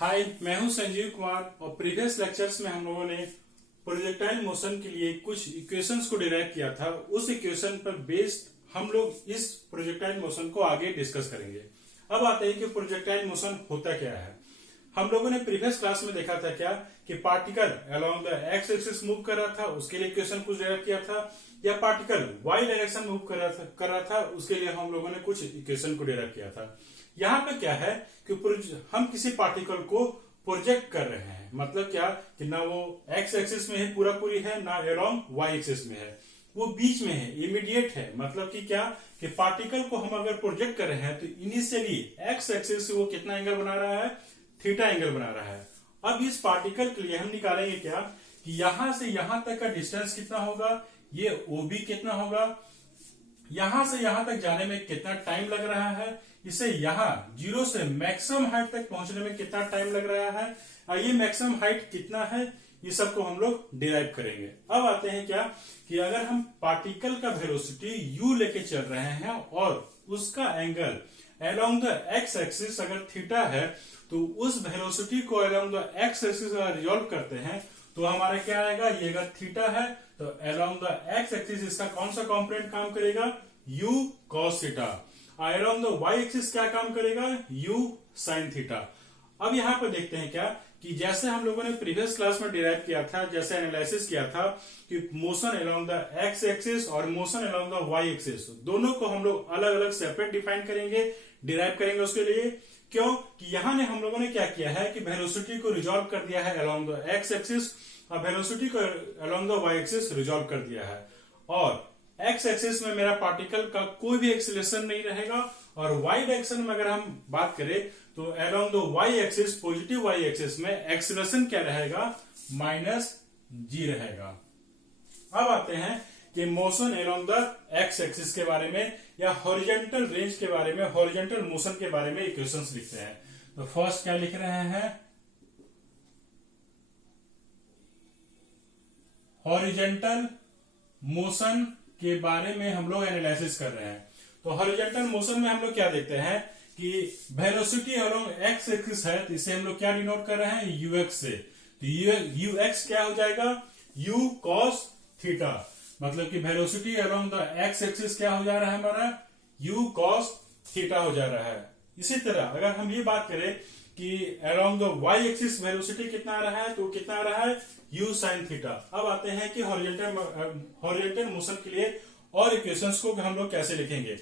हाय, मैं हूं संजीव कुमार और प्रीवियस लेक्चर्स में हम लोगों ने प्रोजेक्टाइल मोशन के लिए कुछ इक्वेशंस को डिराइव किया था। उस इक्वेशन पर बेस्ड हम लोग इस प्रोजेक्टाइल मोशन को आगे डिस्कस करेंगे। अब आते हैं कि प्रोजेक्टाइल मोशन होता क्या है। हम लोगों ने प्रीवियस क्लास में देखा था क्या कि particle along the x axis move कर रहा था, उसके लिए इक्वेशन कुछ डिराइव किया था, या पार्टिकल वाई डायरेक्शन मूव कर रहा था उसके लिए हम लोगों ने कुछ इक्वेशन को डिराइव किया था। यहाँ पे क्या है कि हम किसी पार्टिकल को प्रोजेक्ट कर रहे हैं, मतलब क्या कि ना वो एक्स एक्सिस में है पूरा पूरी है, ना अलोंग वाई एक्सिस में है, वो बीच में है, इमीडिएट है। मतलब कि क्या कि पार्टिकल को हम अगर प्रोजेक्ट कर रहे हैं तो इनिशियली एक्स एक्सिस से वो कितना एंगल बना रहा है, थीटा एंगल बना रहा है। अब इस पार्टिकल के लिए हम निकालेंगे क्या कि यहां से यहां तक का डिस्टेंस कितना होगा, ये ओबी कितना होगा, यहां से यहां तक जाने में कितना टाइम लग रहा है, इसे यहां जीरो से मैक्सिमम हाइट तक पहुंचने में कितना टाइम लग रहा है, और ये मैक्सिमम हाइट कितना है, ये सब को हम लोग डिराइव करेंगे। अब आते हैं क्या कि अगर हम पार्टिकल का वेलोसिटी u लेके चल रहे हैं और उसका angle along the x axis अगर थीटा है, तो उस वेलोसिटी को along the x axis resolve करते हैं तो हमारा क्या आएगा, ये अगर थीटा है तो अलोंग द एक्स एक्सिस इसका कौन सा कॉम्पोनेंट काम करेगा, u cos theta. Along the Y axis क्या काम करेगा, u sin थीटा। अब यहां पर देखते हैं क्या कि जैसे हम लोगों ने प्रीवियस क्लास में डिराइव किया था, जैसे एनालिसिस किया था कि motion along the x axis और motion along the Y axis दोनों को हम लोग अलग अलग सेपरेट डिफाइन करेंगे, डिराइव करेंगे। उसके लिए क्यों कि यहां ने हम लोगों ने क्या किया है कि वेलोसिटी को रिजॉल्व कर दिया है अलोंग द एक्स एक्सिस और वेलोसिटी को along the Y axis resolve कर दिया है, और एक्स एक्सिस में मेरा पार्टिकल का कोई भी एक्सीलरेशन नहीं रहेगा, और वाई डायरेक्शन में अगर हम बात करें तो along the Y axis, positive Y axis में एक्सीलरेशन क्या रहेगा, -g रहेगा। अब आते हैं कि motion along the x axis के बारे में या हॉरिजॉन्टल रेंज के बारे में, हॉरिजॉन्टल मोशन के बारे में इक्वेशंस लिखते हैं। तो फर्स्ट क्या लिख रहे हैं, हॉरिजॉन्टल मोशन के बारे में हम लोग एनालिसिस कर रहे हैं। तो हॉरिजॉन्टल मोशन में हम लोग क्या देखते हैं कि वेलोसिटी अलोंग एक्स एक्सिस है, तो इसे हम लोग क्या डिनोट कर रहे हैं, यूएक्स से। तो यूएक्स क्या हो जाएगा, u cos थीटा। मतलब कि velocity along the x axis क्या हो जा रहा है हमारा, u cos थीटा हो जा रहा है। इसी तरह अगर हम ये बात करें कि along the Y axis velocity कितना आ रहा है, तो कितना आ रहा है, u sin थीटा। अब आते हैं कि हॉरिजॉन्टल मोशन के लिए और इक्वेशंस को हम लोग कैसे लिखेंगे।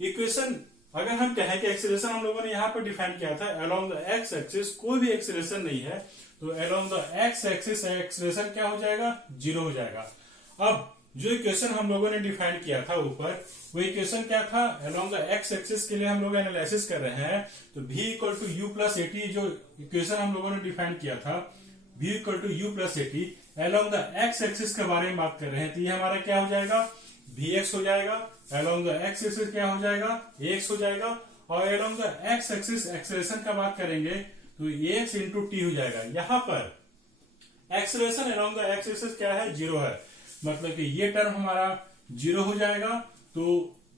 इक्वेशन अगर हम कहें कि एक्सीलरेशन हम लोगों ने यहां पर डिफाइन किया था अलोंग द एक्स एक्सिस, कोई भी एक्सीलरेशन नहीं है, तो along the x axis acceleration क्या हो जाएगा, 0 हो जाएगा। अब जो इक्वेशन हम लोगों ने डिफाइन किया था ऊपर, वो इक्वेशन क्या था, अलोंग द एक्स एक्सिस के लिए हम लोग एनालिसिस कर रहे हैं, तो v equal to u plus at जो इक्वेशन हम लोगों ने डिफाइन किया था, v equal to u plus at along the x axis के बारे में बात कर रहे हैं, तो ये हमारा क्या हो जाएगा, vx हो जाएगा, अलोंग द एक्स एक्सिस क्या हो जाएगा, ax हो जाएगा, और along the x axis acceleration का बात करेंगे तो ax इंटू टी हो जाएगा। यहां पर acceleration along the x axis क्या है, 0 है, मतलब कि ये टर्म हमारा 0 हो जाएगा। तो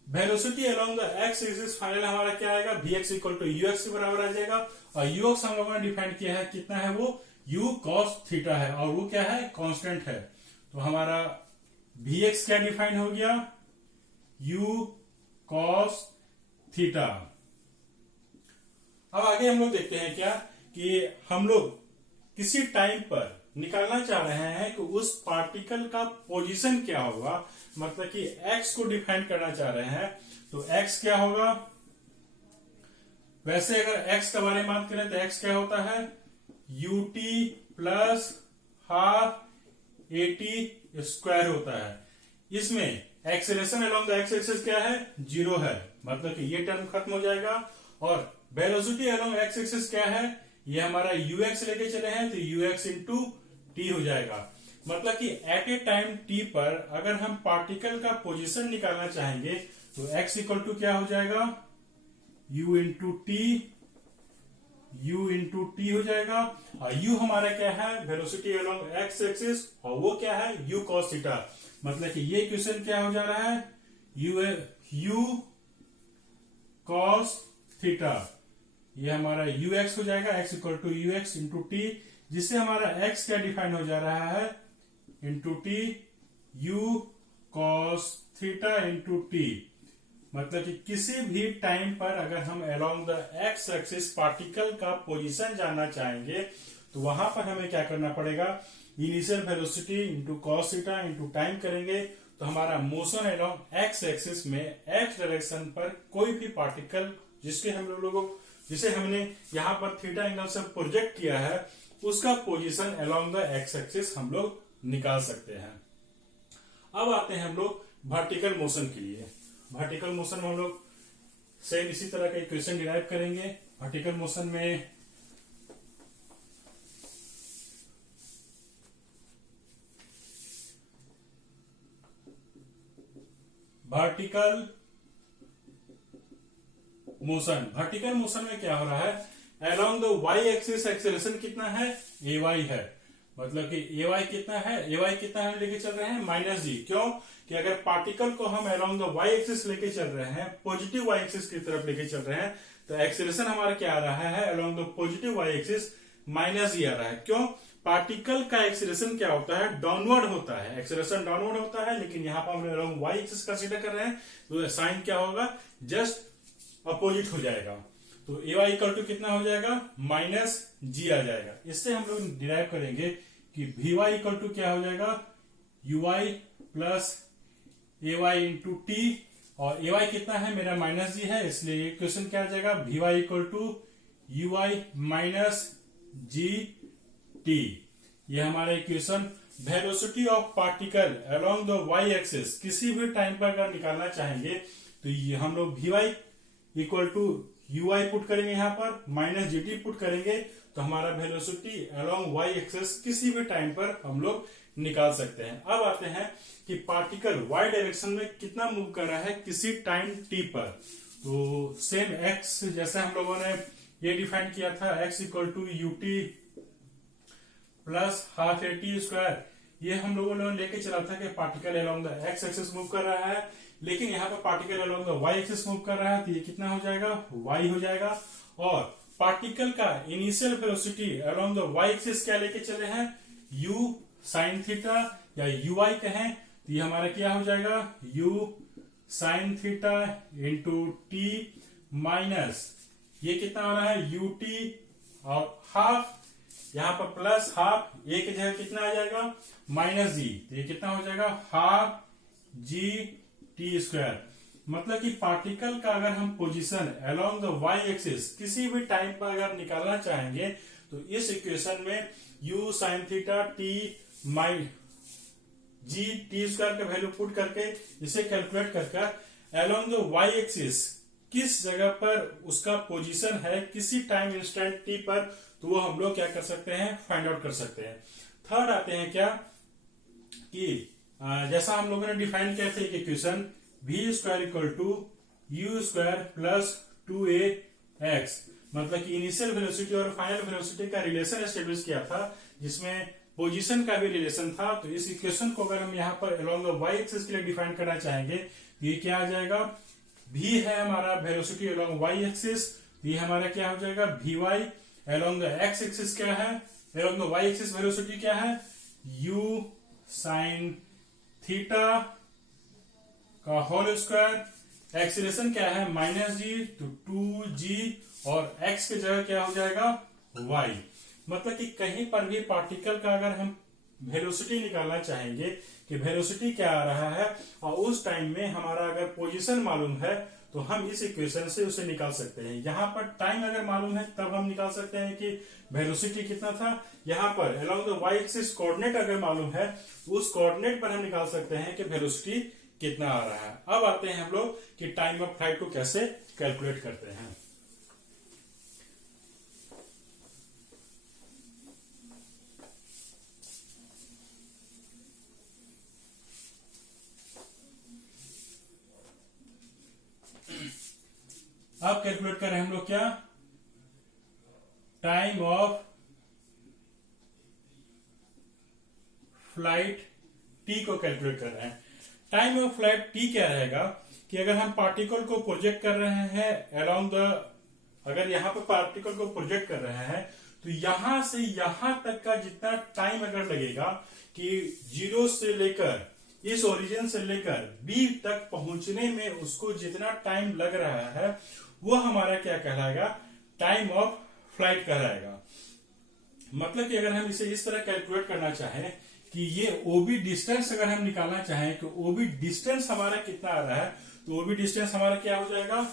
velocity along the x axis final हमारा क्या आएगा, vx इक्वल टू ux के बराबर आ जाएगा, और ux हम लोगों ने डिफाइन किया है कितना है, वो u cos थीटा है, और वो क्या है, कांस्टेंट है। तो हमारा vx क्या डिफाइन हो गया, u cos थीटा। अब आगे हम लोग देखते हैं क्या कि हम लोग किसी टाइम पर निकालना चाह रहे हैं कि उस पार्टिकल का पोजीशन क्या होगा, मतलब कि x को डिफाइन करना चाह रहे हैं, तो x क्या होगा। वैसे अगर x के बारे में बात करें तो x क्या होता है, ut plus half at square होता है। इसमें acceleration along the x axis क्या है, 0 है, मतलब कि ये टर्म खत्म हो जाएगा, और वेलोसिटी अलोंग एक्स एक्सिस क्या है, ये हमारा ux लेके चले हैं, तो ux इंटू टी हो जाएगा। मतलब कि एट ए टाइम t पर अगर हम पार्टिकल का पोजीशन निकालना चाहेंगे तो x इक्वल टू क्या हो जाएगा, u इंटू टी हो जाएगा, और u हमारा क्या है, वेलोसिटी अलोंग एक्स एक्सिस, और वो क्या है, u cos थीटा। मतलब कि ये इक्वेशन क्या हो जा रहा है, u cos थीटा। ये हमारा ux हो जाएगा, x equal to u x into t, जिससे हमारा x क्या डिफाइन हो जा रहा है, into t u cos theta into t. मतलब कि किसी भी टाइम पर अगर हम along the x axis particle का पोजीशन जानना चाहेंगे तो वहां पर हमें क्या करना पड़ेगा, initial velocity into cos theta into time करेंगे तो हमारा मोशन अलोंग एक्स एक्सिस में एक्स डायरेक्शन पर कोई भी पार्टिकल जिसे हमने यहाँ पर थीटा एंगल से प्रोजेक्ट किया है उसका position along the x axis हम लोग निकाल सकते हैं। अब आते हैं हम लोग वर्टिकल मोशन के लिए। वर्टिकल मोशन में हम लोग सेम इसी तरह का इक्वेशन डिराइव करेंगे। वर्टिकल मोशन में वर्टिकल मोशन में क्या हो रहा है, along the Y axis acceleration कितना है, ए वाई है। मतलब कि ए वाई कितना है लेके चल रहे हैं माइनस जी। क्यों कि अगर पार्टिकल को हम अलोंग द वाई एक्सिस लेके चल रहे हैं, पॉजिटिव वाई एक्सिस की तरफ लेके चल रहे हैं, तो एक्सेलरेशन हमारा क्या आ रहा है, along the positive Y axis minus g आ रहा है। क्यों, पार्टिकल का एक्सेलरेशन क्या होता है, डाउनवर्ड होता है, एक्सेलरेशन डाउनवर्ड होता है, लेकिन यहाँ पर हम अलोंग वाई एक्सिस कंसीडर कर रहे हैं तो साइन क्या होगा, जस्ट अपोजिट हो जाएगा। तो ए वाई इक्वल टू कितना हो जाएगा, माइनस जी आ जाएगा। इससे हम लोग डिराइव करेंगे कि वी वाई इक्वल टू क्या हो जाएगा, u y plus a y into t, और ए वाई कितना है मेरा माइनस जी है, इसलिए ये क्वेश्चन क्या आ जाएगा, v y equal to u y minus g t. ये हमारा equation velocity of particle along the Y axis किसी भी टाइम पर अगर निकालना चाहेंगे तो ये हम लोग v y equal to u i put करेंगे, यहाँ पर माइनस जी टी पुट करेंगे तो हमारा वेलोसिटी अलोंग वाई एक्सिस किसी भी टाइम पर हम लोग निकाल सकते हैं। अब आते हैं कि पार्टिकल वाई डायरेक्शन में कितना मूव कर रहा है किसी टाइम टी पर। तो सेम एक्स जैसे हम लोगों ने ये डिफाइन किया था, x equal to u t plus half a t square, ये हम लोगों ने लेके चला था कि particle along the x axis move कर रहा है, लेकिन यहाँ पर particle along the Y axis move कर रहा है तो ये कितना हो जाएगा, वाई हो जाएगा। और पार्टिकल का initial velocity along the Y axis क्या लेके चले हैं, u साइन थीटा या यू आई कहें तो ये हमारा क्या हो जाएगा, u sine theta into t minus ये कितना हो रहा है, u टी और हाफ, यहाँ पर प्लस हाफ, ए की जगह कितना आ जाएगा, माइनस जी, तो ये कितना हो जाएगा, हाफ जी टी स्क्वायर। मतलब कि पार्टिकल का अगर हम position along the Y axis किसी भी टाइम पर अगर निकालना चाहेंगे तो इस इक्वेशन में u साइन थीटा टी माइ जी टी स्क्वायर का वैल्यू पुट करके इसे कैलकुलेट करके अलोंग द वाई एक्सिस किस जगह पर उसका पोजीशन है किसी टाइम इंस्टेंट टी पर, तो वो हम लोग क्या कर सकते हैं, फाइंड आउट कर सकते हैं। थर्ड आते हैं क्या कि जैसा हम लोगों ने डिफाइन किया था एक equation v square equal to u square plus 2a x, मतलब कि इनिशियल वेलोसिटी और फाइनल वेलोसिटी का रिलेशन एस्टेब्लिश किया था जिसमें पोजीशन का भी रिलेशन था। तो इस इक्वेशन को अगर हम यहाँ पर अलोंग द वाई एक्सिस के लिए डिफाइन करना चाहेंगे तो ये क्या आ जाएगा, v है हमारा वेलोसिटी अलोंग वाई एक्सिस, ये हमारा क्या हो जाएगा, v y along the x axis क्या है, along the Y axis velocity क्या है, u साइन थीटा का होल स्क्वायर, एक्सीलरेशन क्या है माइनस जी तो 2g, और x की जगह क्या हो जाएगा, y। मतलब कि कहीं पर भी पार्टिकल का अगर हम वेलोसिटी निकालना चाहेंगे कि वेलोसिटी क्या आ रहा है और उस टाइम में हमारा अगर पोजीशन मालूम है तो हम इस इक्वेशन से उसे निकाल सकते हैं। यहाँ पर टाइम अगर मालूम है तब हम निकाल सकते हैं कि वेलोसिटी कितना था। यहाँ पर along the Y axis coordinate अगर मालूम है उस कोऑर्डिनेट पर हम निकाल सकते हैं कि वेलोसिटी कितना आ रहा है। अब आते हैं हम लोग कि टाइम ऑफ फ्लाइट को कैसे कैलकुलेट करते हैं। अब कैलकुलेट कर रहे हैं हम लोग क्या, टाइम ऑफ फ्लाइट टी को कैलकुलेट कर रहे हैं। टाइम ऑफ फ्लाइट टी क्या रहेगा कि अगर हम पार्टिकल को प्रोजेक्ट कर रहे हैं अलोंग द अगर यहाँ पर पार्टिकल को प्रोजेक्ट कर रहे हैं तो यहां से यहां तक का जितना टाइम अगर लगेगा कि जीरो से लेकर इस ओरिजिन से लेकर बी तक पहुंचने में उसको जितना टाइम लग रहा है वो हमारा क्या कहलाएगा, टाइम ऑफ फ्लाइट कहलाएगा। मतलब कि अगर हम इसे इस तरह कैलकुलेट करना चाहें कि ये ओबी डिस्टेंस अगर हम निकालना चाहें कि ओबी डिस्टेंस हमारा कितना आ रहा है, तो ओबी डिस्टेंस हमारा क्या हो जाएगा,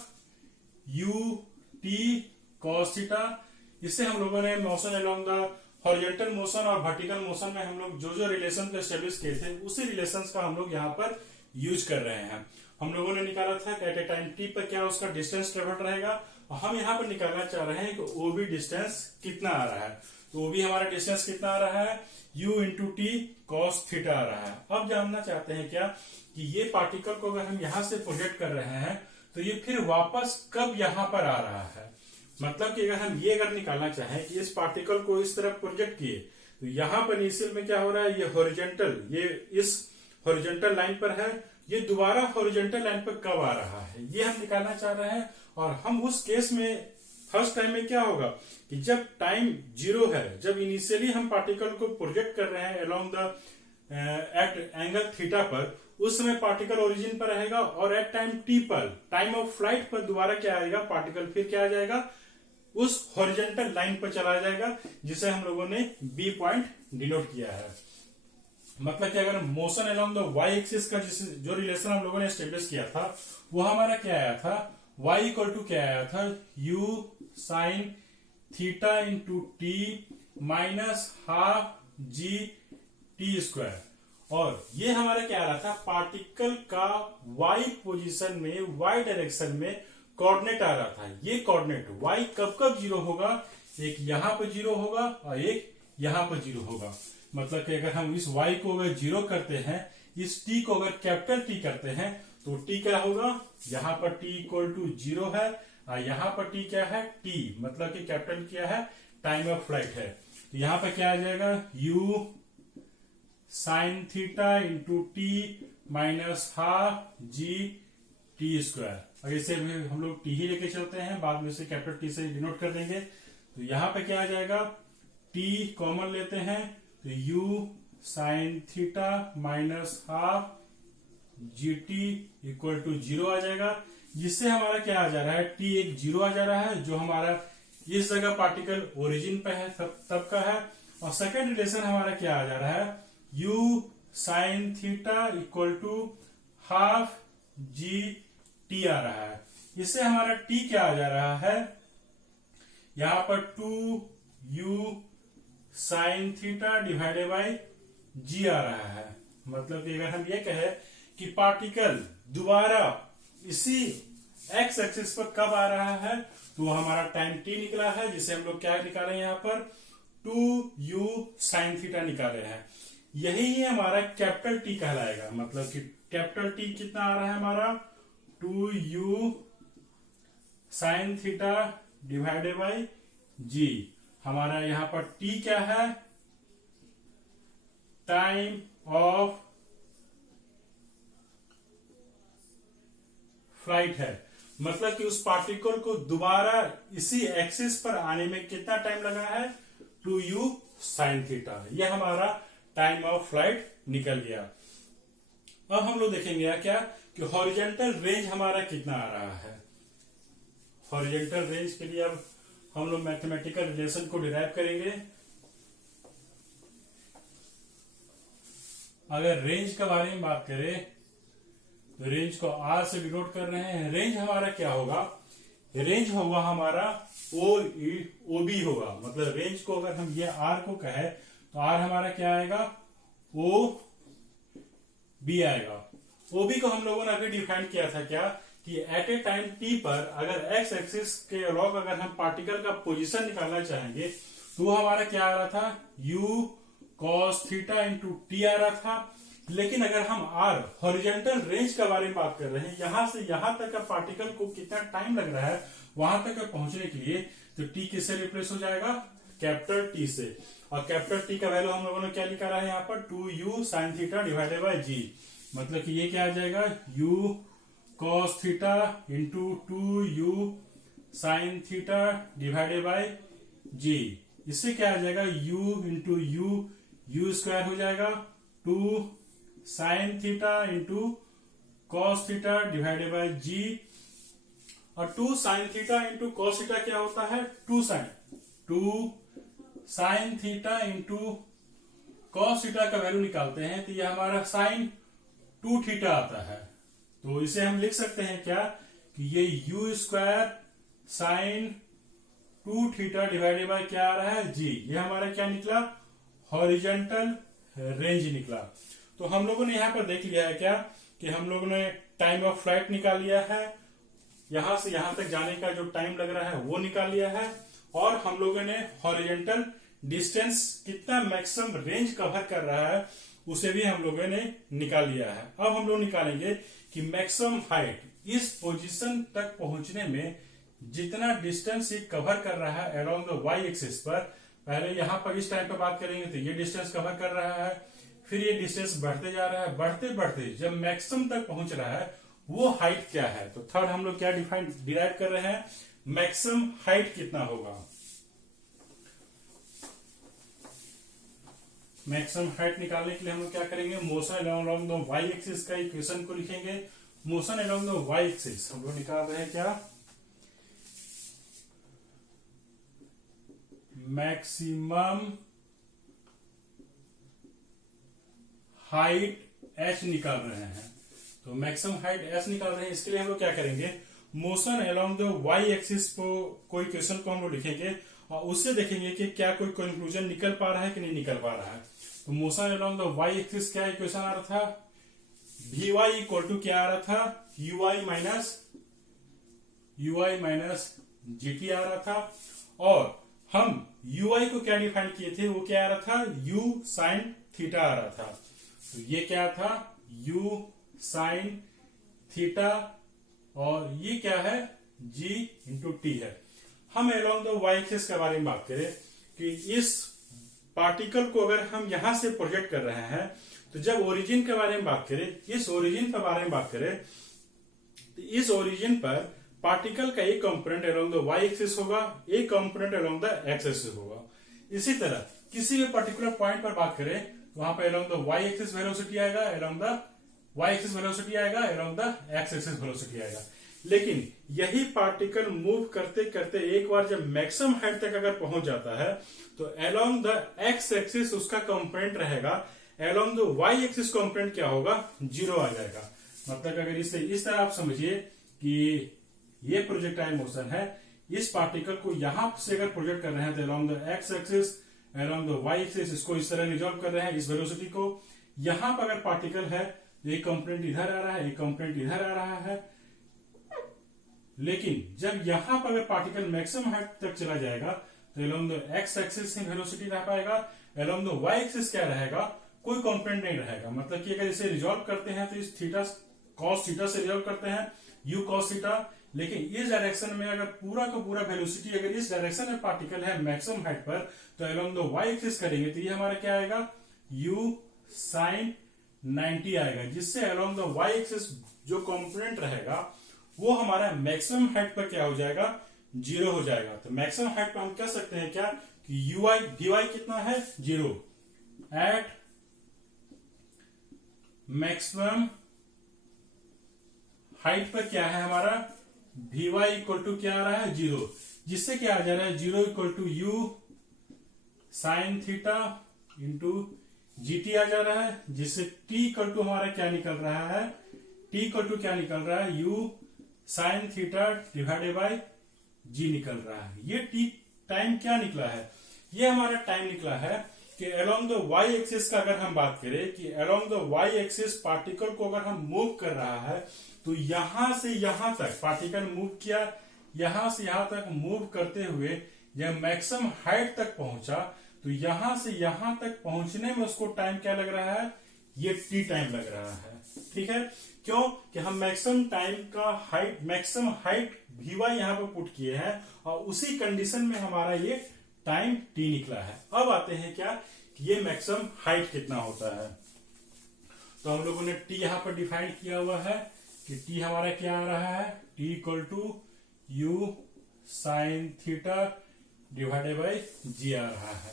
यू टी कॉस थीटा। इससे हम लोगों ने motion along the horizontal motion और वर्टिकल मोशन में हम लोग जो जो रिलेशन को एस्टेब्लिश किए थे उसी रिलेशंस का हम लोग यहाँ पर यूज कर रहे हैं। हम लोगों ने निकाला था कि एट ए टाइम टी पर क्या उसका डिस्टेंस ट्रेवल्ड रहेगा, और हम यहाँ पर निकालना चाह रहे हैं कि ओबी डिस्टेंस कितना आ रहा है। तो ओबी हमारा डिस्टेंस कितना आ रहा है, u into t cos theta आ रहा है। अब जानना चाहते हैं क्या कि ये पार्टिकल को अगर हम यहां से प्रोजेक्ट कर रहे हैं तो ये फिर वापस कब यहां पर आ रहा है। मतलब कि अगर हम ये अगर निकालना चाहें कि इस पार्टिकल को इस तरफ प्रोजेक्ट किए तो यहां पर इनिशियल में क्या हो रहा है, ये हॉरिजॉन्टल, ये इस हॉरिजॉन्टल लाइन पर है, ये दोबारा हॉरिजॉन्टल लाइन पर कब आ रहा है ये हम निकालना चाह रहे हैं। और हम उस केस में फर्स्ट टाइम में क्या होगा कि जब टाइम जीरो है, जब इनिशियली हम पार्टिकल को प्रोजेक्ट कर रहे हैं along the at angle theta पर, उस समय पार्टिकल ओरिजिन पर रहेगा और एट टाइम टी पर, टाइम ऑफ फ्लाइट पर दोबारा क्या आएगा, पार्टिकल फिर क्या आ जाएगा, उस हॉरिजॉन्टल लाइन पर चला जाएगा जिसे हम लोगों ने बी पॉइंट डिनोट किया है। मतलब कि अगर motion along the Y axis का जो रिलेशन हम लोगों ने एस्टेब्लिश किया था वो हमारा क्या आया था, y इक्वल टू क्या आया था, u sine theta into t minus half g t square. और ये हमारा क्या आ रहा था, पार्टिकल का y पोजीशन में, y डायरेक्शन में कोऑर्डिनेट आ रहा था। ये कोऑर्डिनेट y कब कब जीरो होगा, एक यहां पर जीरो होगा और एक यहां पर जीरो होगा। मतलब कि अगर हम इस y को अगर जीरो करते हैं, इस t को अगर कैपिटल T करते हैं तो t क्या होगा, यहां पर t इक्वल टू जीरो है और यहां पर t क्या है, t मतलब कि कैपिटल क्या है, टाइम ऑफ फ्लाइट है। तो यहां पर क्या आ जाएगा, u sine theta into t minus half g t square. अगर इसे हम लोग टी ही लेके चलते हैं, बाद में इसे कैपिटल टी से डिनोट कर देंगे। तो यहां पे क्या आ जाएगा, टी कॉमन लेते हैं तो u sine theta minus half g t equal to zero आ जाएगा, जिससे हमारा क्या आ जा रहा है, t एक जीरो आ जा रहा है जो हमारा इस जगह पार्टिकल ओरिजिन पे है तब का है। और सेकेंड रिलेशन हमारा क्या आ जा रहा है, u sine theta equal to half g t आ रहा है। इससे हमारा t क्या आ जा रहा है, यहां पर 2u sine theta divided by g आ रहा है। मतलब कि अगर हम ये कहें कि पार्टिकल दोबारा इसी x एक्सिस पर कब आ रहा है, तो हमारा टाइम t निकला है, जिसे हम लोग क्या निकाले यहाँ पर 2u साइन थीटा निकाले हैं। यही ही हमारा कैपिटल T कहलाएगा। मतलब कि कैपिटल T कितना आ रहा है हमारा, 2u sine theta divided by g। हमारा यहां पर t क्या है, टाइम ऑफ फ्लाइट है। मतलब कि उस पार्टिकल को दोबारा इसी एक्सिस पर आने में कितना टाइम लगा है, 2u साइन थीटा। यह हमारा टाइम ऑफ फ्लाइट निकल गया। अब हम लोग देखेंगे क्या कि हॉरिजॉन्टल रेंज हमारा कितना आ रहा है। हॉरिजॉन्टल रेंज के लिए अब हम लोग मैथमेटिकल रिलेशन को डिराइव करेंगे। अगर रेंज के बारे में बात करें तो रेंज को r से डिनोट कर रहे हैं। रेंज हमारा क्या होगा, रेंज होगा हमारा OB होगा। मतलब रेंज को अगर हम ये r को कहे तो r हमारा क्या आएगा, OB आएगा। OB को हम लोगों ने अभी डिफाइन किया था क्या कि एट ए टाइम t पर अगर x एक्सिस के अलॉन्ग अगर हम पार्टिकल का पोजीशन निकालना चाहेंगे तो हमारा क्या आ रहा था, u cos theta into t आ रहा था। लेकिन अगर हम r हॉरिजॉन्टल रेंज के बारे में बात कर रहे हैं, यहां से यहां तक का पार्टिकल को कितना टाइम लग रहा है वहां तक पहुंचने के लिए, तो t किससे रिप्लेस हो जाएगा, कैपिटल T से। और कैपिटल T का वैल्यू हम लोगों ने क्या लिखा है यहाँ पर, 2u sine theta divided by g। मतलब कि ये क्या आ जाएगा, u cos theta into 2u sine theta divided by g. इससे क्या आ जाएगा, u इंटू यू स्क्वायर हो जाएगा, 2 sine theta into cos theta divided by g. और 2 sine theta into cos theta क्या होता है, 2 sine theta into cos theta का वैल्यू निकालते हैं तो ये हमारा साइन 2 थीटा आता है। तो इसे हम लिख सकते हैं क्या कि ये u square sign 2 theta divided bye क्या आ रहा है, जी। ये हमारा क्या निकला, हॉरिजॉन्टल रेंज निकला। तो हम लोगों ने यहां पर देख लिया है क्या कि हम लोगों ने टाइम ऑफ फ्लाइट निकाल लिया है, यहां से यहां तक जाने का जो टाइम लग रहा है वो निकाल लिया है, और हम लोगों ने हॉरिजॉन्टल डिस्टेंस कितना मैक्सिमम रेंज कवर कर रहा है उसे भी हम लोगों ने निकाल लिया है। अब हम लोग निकालेंगे कि मैक्सिमम हाइट इस पोजीशन तक पहुंचने में जितना डिस्टेंस ये कवर कर रहा है अलोंग द वाई एक्सिस पर। पहले यहां पर इस टाइम पर बात करेंगे तो ये डिस्टेंस कवर कर रहा है, फिर ये डिस्टेंस बढ़ते जा रहा है, बढ़ते बढ़ते जब मैक्सिमम तक पहुंच रहा है वो हाइट क्या है। तो थर्ड हम लोग क्या डिराइव कर रहे हैं, मैक्सिमम हाइट कितना होगा। मैक्सिमम हाइट निकालने के लिए हम लोग क्या करेंगे, motion along the Y axis का इक्वेशन को लिखेंगे। Motion along the Y axis हम लोग निकाल रहे हैं क्या, मैक्सिमम हाइट h निकाल रहे हैं। तो मैक्सिमम हाइट h निकाल रहे हैं, इसके लिए हम लोग क्या करेंगे, motion along the Y axis को इक्वेशन को हम लोग लिखेंगे और उससे देखेंगे कि क्या कोई कंक्लूजन निकल पा रहा है कि नहीं निकल पा रहा है। तो motion along the Y axis क्या इक्वेशन आ रहा था, वी वाई इक्वल टू क्या आ रहा था, ui माइनस जीटी आ रहा था, और हम ui को क्या डिफाइन किए थे, वो क्या आ रहा था, u साइन थीटा आ रहा था। तो ये क्या था, u साइन थीटा, और ये क्या है, g इंटू टी है। हम अलोंग द वाई एक्सिस के बारे में बात करें कि इस पार्टिकल को अगर हम यहां से प्रोजेक्ट कर रहे हैं तो जब ओरिजिन के बारे में बात करें, इस ओरिजिन के बारे में बात करें तो इस ओरिजिन पर पार्टिकल का एक component along the Y axis होगा, एक component along the x axis होगा। इसी तरह किसी भी पर्टिकुलर पॉइंट पर बात करें तो वहां पर along the Y axis velocity आएगा, along the Y axis velocity आएगा, along the x axis velocity आएगा। लेकिन यही पार्टिकल मूव करते करते एक बार जब मैक्सिमम हाइट तक अगर पहुंच जाता है तो अलोंग द एक्स एक्सिस उसका कंपोनेंट रहेगा, along the Y axis component क्या होगा, 0 आ जाएगा। मतलब अगर इसे इस तरह आप समझिए कि ये प्रोजेक्टाइल मोशन है, इस पार्टिकल को यहां से अगर प्रोजेक्ट कर रहे हैं तो along the x axis, along the Y axis, इसको इस तरह रिजॉल्व कर रहे हैं इस वेलोसिटी को। यहां पर अगर पार्टिकल है एक कंपोनेंट इधर आ रहा है, एक कंपोनेंट इधर आ रहा है, लेकिन जब यहां पर अगर पार्टिकल मैक्सिमम हाइट तक चला जाएगा तो along the x axis he velocity रह पाएगा, अलोंग द वाई एक्सिस क्या रहेगा, कोई कंपोनेंट नहीं रहेगा। मतलब कि अगर इसे रिजॉल्व करते हैं तो इस थीटा कॉस थीटा से रिजॉल्व करते हैं यू कॉस थीटा, लेकिन इस डायरेक्शन में अगर पूरा का पूरा वेलोसिटी अगर इस डायरेक्शन में पार्टिकल है मैक्सिमम हाइट पर तो अलोंग द वाई एक्सिस करेंगे तो ये हमारा क्या आएगा, u साइन 90 आएगा, जिससे अलोंग द वाई एक्सिस जो कंपोनेंट रहेगा वो हमारा मैक्सिमम हाइट पर क्या हो जाएगा, 0 हो जाएगा। तो मैक्सिमम हाइट पर हम कह सकते हैं क्या कि ui dy कितना है, 0 एट मैक्सिमम हाइट पर क्या है हमारा, vy इक्वल टू क्या आ रहा है, 0, जिससे क्या आ जा रहा है, 0 equal to u sine theta into g t आ जा रहा है, जिससे t इक्वल टू हमारा क्या निकल रहा है, t इक्वल टू क्या निकल रहा है, u sine theta divided bye g निकल रहा है। ये t टाइम क्या निकला है, ये हमारा टाइम निकला है कि अलोंग द वाई एक्सिस का अगर हम बात करें कि along the Y axis particle को अगर हम मूव कर रहा है तो यहां से यहां तक पार्टिकल मूव किया, यहां से यहां तक मूव करते हुए जब मैक्सिमम हाइट तक पहुंचा तो यहां से यहां तक पहुंचने में उसको टाइम क्या लग रहा है, ये टी टाइम लग रहा है। ठीक है, क्यों कि हम मैक्सिमम टाइम का हाइट मैक्सिमम हाइट वी यहां पर पुट किए हैं और उसी कंडीशन में हमारा ये टाइम टी निकला है। अब आते हैं क्या कि ये मैक्सिमम हाइट कितना होता है। तो हम लोगों ने टी यहां पर डिफाइन किया हुआ है कि टी हमारा क्या आ रहा है, t equal to u sine theta divided by g आ रहा है।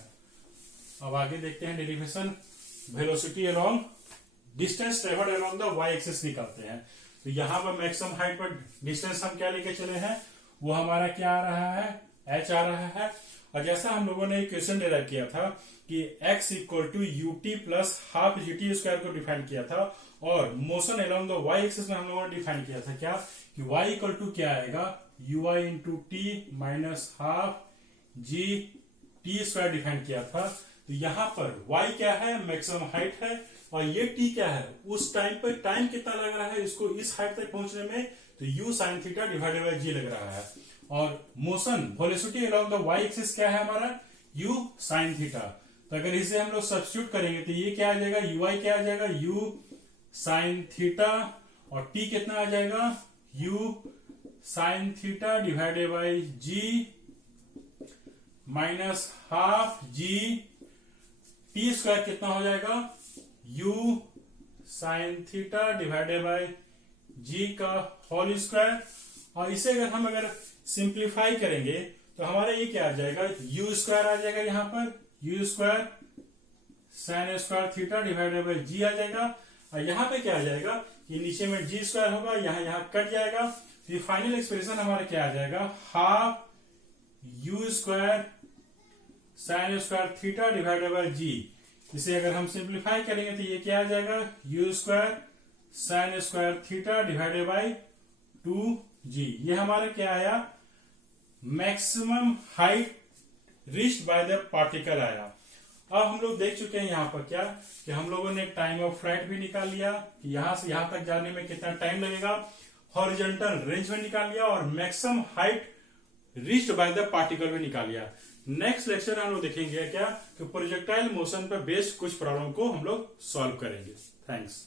अब आगे देखते हैं derivation. Velocity along distance travelled along the Y axis निकालते हैं। तो यहां पर मैक्सिमम हाइट पर डिस्टेंस हम क्या लेके चले हैं, वो हमारा क्या आ रहा है, h आ रहा है। और जैसा हम लोगों ने इक्वेशन डिराइव किया था कि x equal to u t plus half g t square को डिफाइन किया था, और motion along the Y axis में हम लोगों ने डिफाइन किया था क्या, कि y इक्वल टू क्या आएगा, ui into t minus half g t square define किया था। तो यहां पर y क्या है, मैक्सिमम हाइट है, और ये t क्या है, उस टाइम पर टाइम कितना लग रहा है इसको इस हाइट तक पहुंचने में, तो u sine theta divided by g लग रहा है। और motion velocity along the Y axis क्या है हमारा, u साइन थीटा। तो अगर इसे हम लोग सब्स्टिट्यूट करेंगे तो ये क्या आ जाएगा, ui क्या आ जाएगा, u साइन थीटा, और t कितना आ जाएगा, u sine theta divided by g minus half g t square कितना हो जाएगा, u sine theta divided by g का होल स्क्वायर। और इसे अगर सिंप्लीफाई करेंगे तो हमारा ये क्या आ जाएगा, u स्क्वायर आ जाएगा, यहाँ पर u square sine square theta divided by g आ जाएगा। और यहाँ पे क्या आ जाएगा कि नीचे में जी स्क्वायर होगा, यहाँ कट जाएगा। तो ये फाइनल एक्सप्रेशन हमारा क्या आ जाएगा, half u square sine square theta divided by g. इसे अगर हम सिंप्लीफाई करेंगे तो ये क्या आ जाएगा, u square sine square theta divided by 2g। ये हमारा क्या आया, maximum height reached by the particle आया। अब हम लोग देख चुके हैं यहाँ पर क्या, कि हम लोगों ने टाइम ऑफ फ्लाइट भी निकाल लिया कि यहां से यहां तक जाने में कितना टाइम लगेगा, हॉरिजॉन्टल रेंज में निकाल लिया, और maximum height reached by the particle भी निकाल लिया। नेक्स्ट लेक्चर हम लोग देखेंगे क्या, कि प्रोजेक्टाइल मोशन पर बेस्ड कुछ प्रॉब्लम को हम लोग सॉल्व करेंगे। थैंक्स।